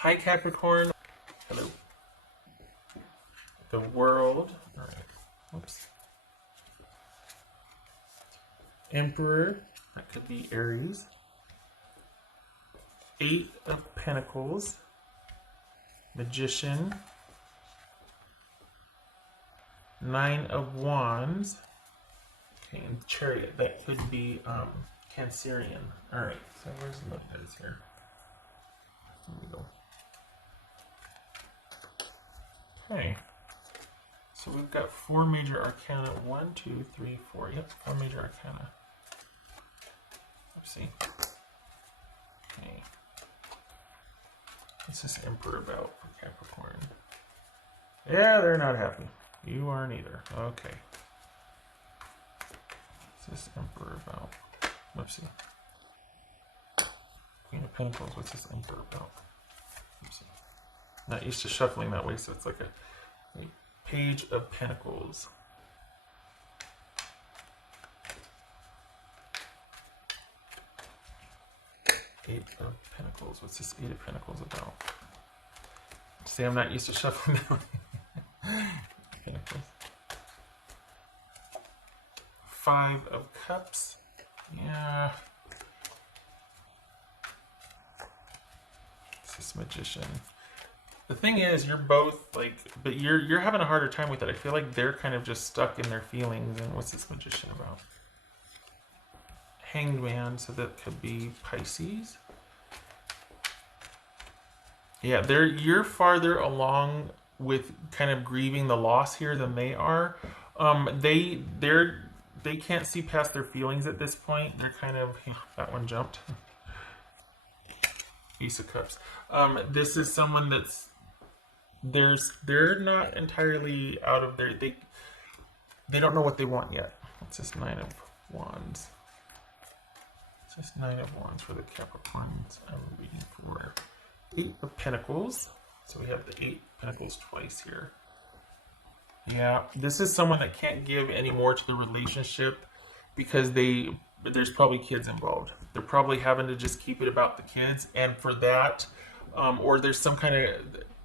Hi Capricorn. Hello. The world. All right. Whoops. Emperor. That could be Aries. 8 of Pentacles. Magician. 9 of Wands. Okay, and Chariot. That could be Cancerian. All right. So where's the lotus here? There we go. Okay. So we've got 4 major arcana. 1, 2, 3, 4. Yep, 4 major arcana. Let's see. Okay. What's this Emperor about for Capricorn? Yeah, they're not happy. You aren't either. Okay. What's this Emperor about? Whoopsie. Queen of Pentacles. What's this Emperor about? Whoopsie. Not used to shuffling that way, so it's like a Page of Pentacles. Eight of Pentacles. What's this 8 of Pentacles about? See, I'm not used to shuffling that way. Pentacles. 5 of Cups. Yeah. What's this Magician? The thing is, you're both like, but you're having a harder time with it. I feel like they're kind of just stuck in their feelings. And what's this Magician about? Hanged Man, so that could be Pisces. Yeah, you're farther along with kind of grieving the loss here than they are. They can't see past their feelings at this point. They're kind of that one jumped. Ace of Cups. This is someone that's they're not entirely out of their they don't know what they want yet. It's just 9 of Wands. It's just 9 of Wands for the Capricorns I'm reading for. 8 of Pentacles. So we have the 8 Pentacles twice here. Yeah, this is someone that can't give any more to the relationship because there's probably kids involved. They're probably having to just keep it about the kids, and for that, or there's some kind of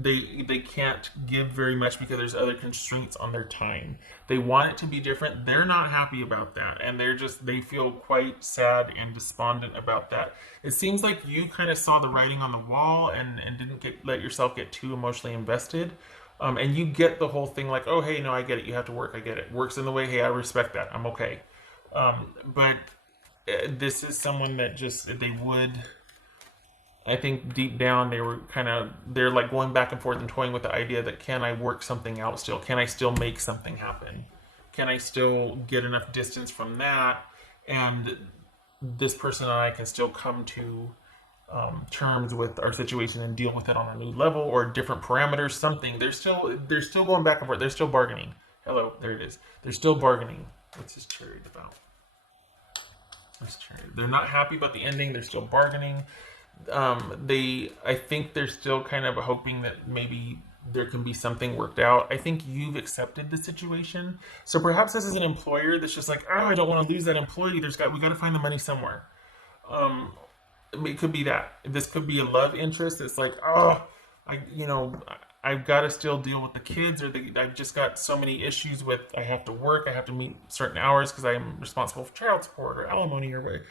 they can't give very much because there's other constraints on their time. They want it to be different. They're not happy about that, and they feel quite sad and despondent about that. It seems like you kind of saw the writing on the wall and didn't let yourself get too emotionally invested. And you get the whole thing like, oh, hey, no, I get it. You have to work. I get it. Works in the way, hey, I respect that. I'm okay. But this is someone that just, they would, I think deep down they're like going back and forth and toying with the idea that can I work something out still? Can I still make something happen? Can I still get enough distance from that? And this person and I can still come to terms with our situation and deal with it on a new level or different parameters, something. They're still going back and forth. They're still bargaining. Hello, there it is. They're still bargaining. What's this Chariot about? This Chariot. They're not happy about the ending. They're still bargaining. I think they're still kind of hoping that maybe there can be something worked out. I think you've accepted the situation. So perhaps this is an employer that's just like, oh, I don't want to lose that employee. We got to find the money somewhere. It could be that. This could be a love interest. It's like, oh, I've got to still deal with the kids, or I've just got so many issues with, I have to work, I have to meet certain hours because I'm responsible for child support or alimony or whatever.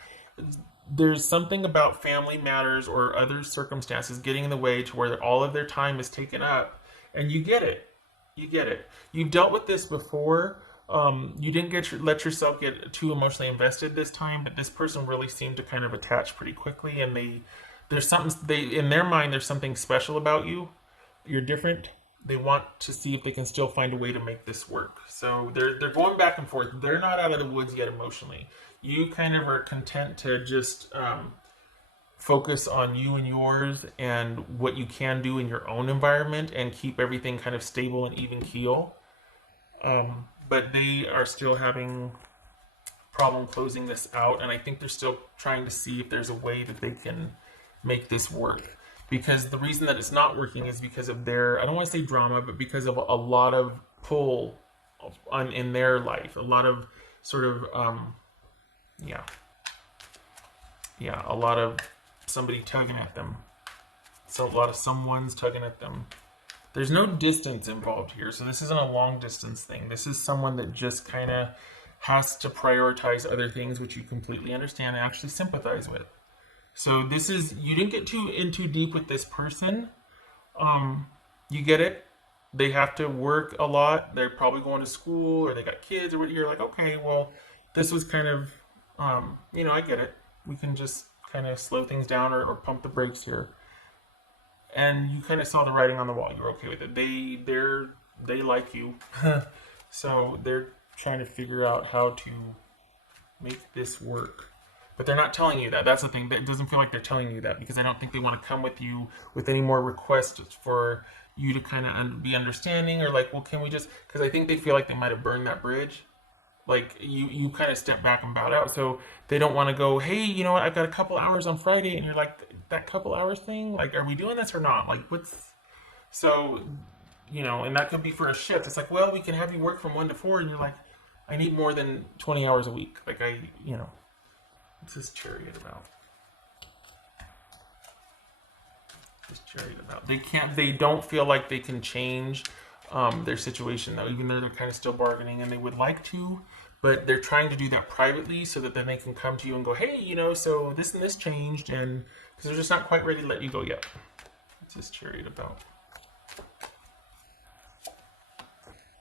There's something about family matters or other circumstances getting in the way to where all of their time is taken up, and you get it. You get it. You've dealt with this before. You didn't let yourself get too emotionally invested this time, but this person really seemed to kind of attach pretty quickly, and there's something in their mind, there's something special about you. You're different. They want to see if they can still find a way to make this work. So they're going back and forth. They're not out of the woods yet emotionally. You kind of are content to just focus on you and yours and what you can do in your own environment and keep everything kind of stable and even keel. But they are still having problem closing this out, and I think they're still trying to see if there's a way that they can make this work. Because the reason that it's not working is because of their, I don't want to say drama, but because of a lot of pull in their life, a lot of sort of, a lot of somebody tugging at them. So a lot of someone's tugging at them. There's no distance involved here, so this isn't a long distance thing. This is someone that just kind of has to prioritize other things, which you completely understand and actually sympathize with. So this is, you didn't get in too deep with this person. You get it. They have to work a lot. They're probably going to school or they got kids or what. You're like, okay, well, this was kind of, I get it. We can just kind of slow things down or pump the brakes here. And you kind of saw the writing on the wall. You're okay with it. They like you, so they're trying to figure out how to make this work. But they're not telling you that. That's the thing. It doesn't feel like they're telling you that because I don't think they want to come with you with any more requests for you to kind of be understanding or like, well, can we just? Because I think they feel like they might have burned that bridge. Like you kind of step back and bow out. So they don't want to go, hey, you know what? I've got a couple hours on Friday, and you're like, that couple hours thing. Like, are we doing this or not? Like, what's so? And that could be for a shift. It's like, well, we can have you work from 1 to 4, and you're like, I need more than 20 hours a week. Like what's this Chariot about? This Chariot about? They don't feel like they can change their situation though, even though they're kind of still bargaining and they would like to, but they're trying to do that privately so that then they can come to you and go, hey, so this and this changed, and because they're just not quite ready to let you go yet. What's this Chariot about?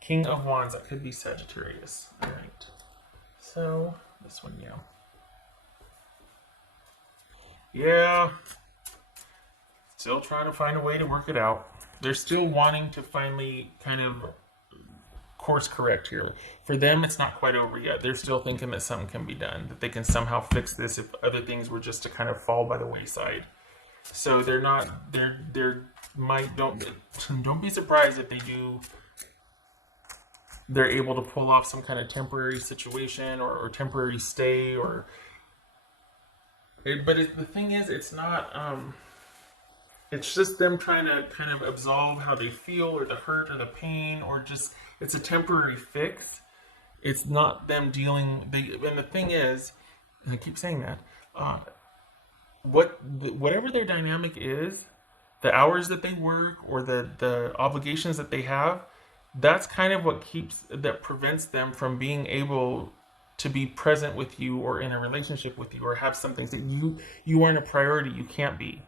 King of Wands, that could be Sagittarius. All right. So this one, yeah. Yeah. Still trying to find a way to work it out. They're still wanting to finally kind of course correct here. For them, it's not quite over yet. They're still thinking that something can be done, that they can somehow fix this if other things were just to kind of fall by the wayside. So they're not. Don't be surprised if they do. They're able to pull off some kind of temporary situation or temporary stay but the thing is, it's not. It's just them trying to kind of absolve how they feel or the hurt or the pain or just it's a temporary fix. It's not them dealing. And the thing is, and I keep saying that, whatever their dynamic is, the hours that they work or the obligations that they have, that's kind of what prevents them from being able to be present with you or in a relationship with you or have some things that you aren't a priority. You can't be.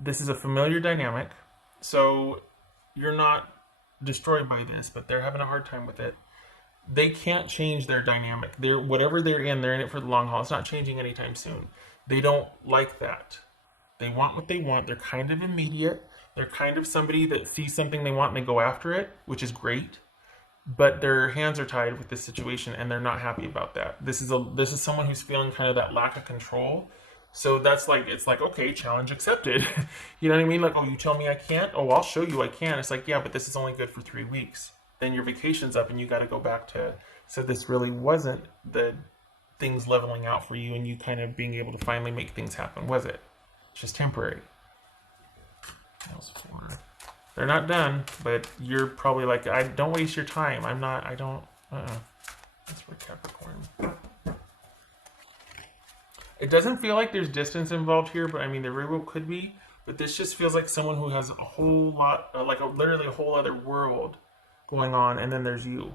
This is a familiar dynamic, so you're not destroyed by this, but they're having a hard time with it. They can't change their dynamic. Whatever they're in it for the long haul. It's not changing anytime soon. They don't like that. They want what they want. They're kind of immediate. They're kind of somebody that sees something they want and they go after it, which is great. But their hands are tied with this situation and they're not happy about that. This is someone who's feeling kind of that lack of control. So it's like, okay, challenge accepted. You know what I mean? Like, oh, you tell me I can't? Oh, I'll show you I can. It's like, yeah, but this is only good for 3 weeks. Then your vacation's up and you got to go back to, so this really wasn't the things leveling out for you and you kind of being able to finally make things happen, was it? It's just temporary. They're not done, but you're probably like, don't waste your time. That's for Capricorn. It doesn't feel like there's distance involved here, but I mean, there very well could be. But this just feels like someone who has a whole lot, literally a whole other world going on, and then there's you.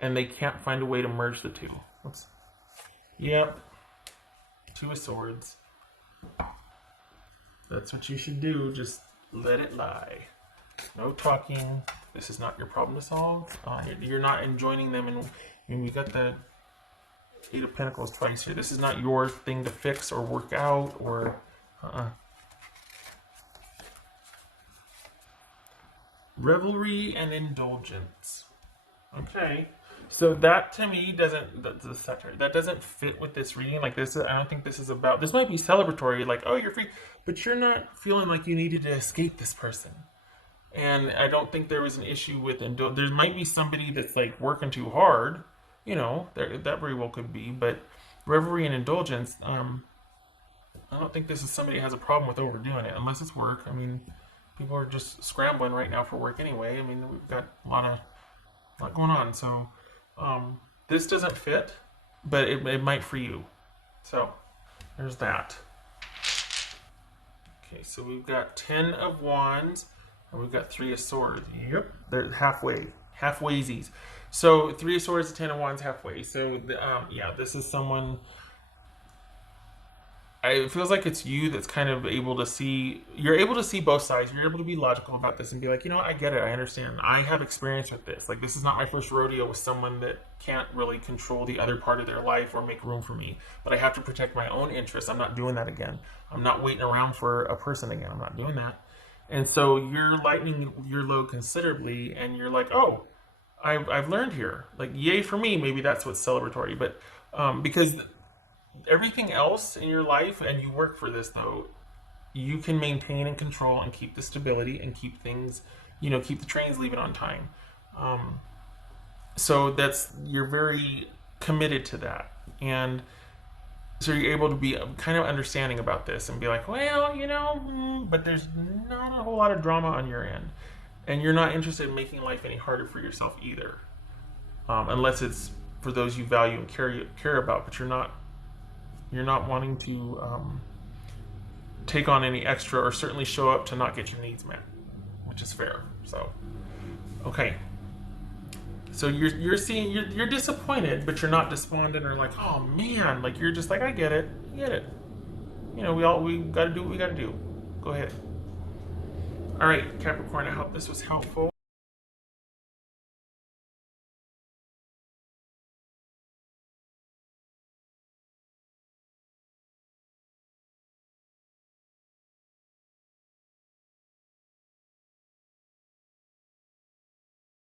And they can't find a way to merge the two. Yep. 2 of Swords. That's what you should do. Just let it lie. No talking. This is not your problem to solve. You're not enjoining them. And we got the 8 of Pentacles twice here. This is not your thing to fix or work out or Revelry and indulgence. Okay. So that to me that doesn't fit with this reading. Like this, I don't think this is about, this might be celebratory, like, oh, you're free, but you're not feeling like you needed to escape this person. And I don't think there was an issue with there might be somebody that's like working too hard, that very well could be, but revelry and indulgence, I don't think this is somebody who has a problem with overdoing it, unless it's work. I mean, people are just scrambling right now for work anyway. I mean, we've got a lot going on, so this doesn't fit, but it might for you. So there's that. Okay, so we've got 10 of Wands, and we've got 3 of Swords. Yep. They're halfwaysies. So 3 of Swords, 10 of Wands, halfway. So, yeah, this is someone... It feels like it's you that's kind of able to see, you're able to see both sides. You're able to be logical about this and be like, you know what, I get it, I understand. I have experience with this. Like, this is not my first rodeo with someone that can't really control the other part of their life or make room for me. But I have to protect my own interests. I'm not doing that again. I'm not waiting around for a person again. I'm not doing that. And so you're lightening your load considerably, and you're like, oh, I've learned here. Like, yay for me. Maybe that's what's celebratory. But because everything else in your life, and you work for this though, you can maintain and control and keep the stability and keep things, keep the trains leaving on time. So you're very committed to that, and so you're able to be kind of understanding about this and be like, well, but there's not a whole lot of drama on your end, and you're not interested in making life any harder for yourself either, unless it's for those you value and care about. But you're not wanting to take on any extra, or certainly show up to not get your needs met, which is fair. So, okay. So you're disappointed, but you're not despondent or like, oh man, like you're just like, I get it. We got to do what we got to do. Go ahead. All right, Capricorn, I hope this was helpful.